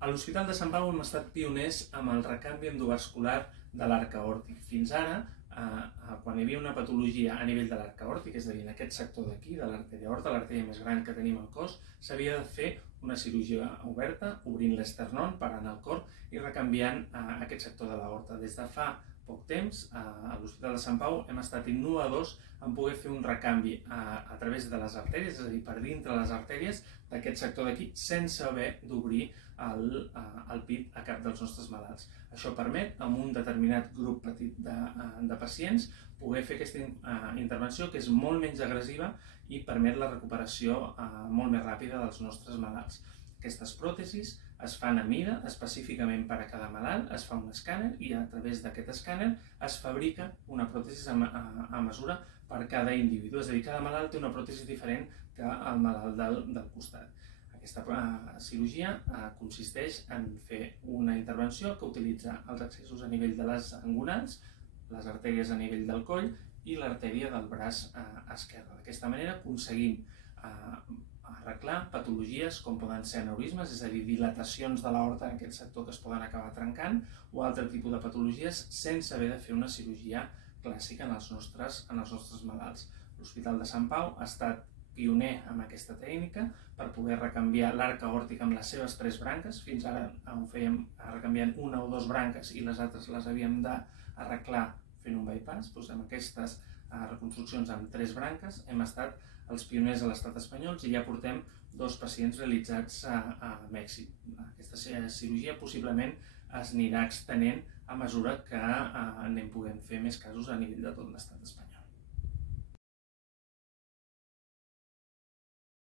A l'Hospital de Sant Pau hem estat pioners amb el recanvi endovascular de l'arc aòrtic. Fins ara, quan hi havia una patologia a nivell de l'arc aòrtic, és a dir, en aquest sector d'aquí, de l'artèria aorta, l'artèria més gran que tenim al cos, s'havia de fer una cirurgia oberta, obrint l'esternón, parant el cor i recanviant aquest sector de l'aorta. Des de fa poc temps, a l'Hospital de Sant Pau hem estat innovadors en poder fer un recanvi a través de les artèries, és a dir, per dintre les artèries d'aquest sector d'aquí, sense haver d'obrir el pit a cap dels nostres malalts. Això permet, amb un determinat grup petit de pacients, poder fer aquesta intervenció que és molt menys agressiva i permet la recuperació molt més ràpida dels nostres malalts. Aquestes pròtesis es fan a mida, específicament per a cada malalt, es fa un escàner i a través d'aquest escàner es fabrica una pròtesi a mesura per cada individu. És a dir, cada malalt té una pròtesi diferent que el malalt del costat. Aquesta cirurgia consisteix en fer una intervenció que utilitza els accessos a nivell de les angonals, les artèries a nivell del coll i l'artèria del braç esquerre. D'aquesta manera aconseguim arreglar patologies com poden ser aneurismes, és a dir, dilatacions de l'aorta en aquest sector que es poden acabar trencant, o altre tipus de patologies sense haver de fer una cirurgia clàssica en els nostres malalts. L'Hospital de Sant Pau ha estat pioner amb aquesta tècnica per poder recanviar l'arc aòrtic amb les seves 3 branques. Fins ara ho fèiem recanviant una o 2 branques i les altres les havíem d'arreglar fent un bypass. Amb aquestes reconstruccions amb 3 branques hem estat els pioners a l'estat espanyol i ja portem 2 pacients realitzats amb èxit. Aquesta cirurgia possiblement es anirà extenent a mesura que anem podent fer més casos a nivell de tot l'estat espanyol.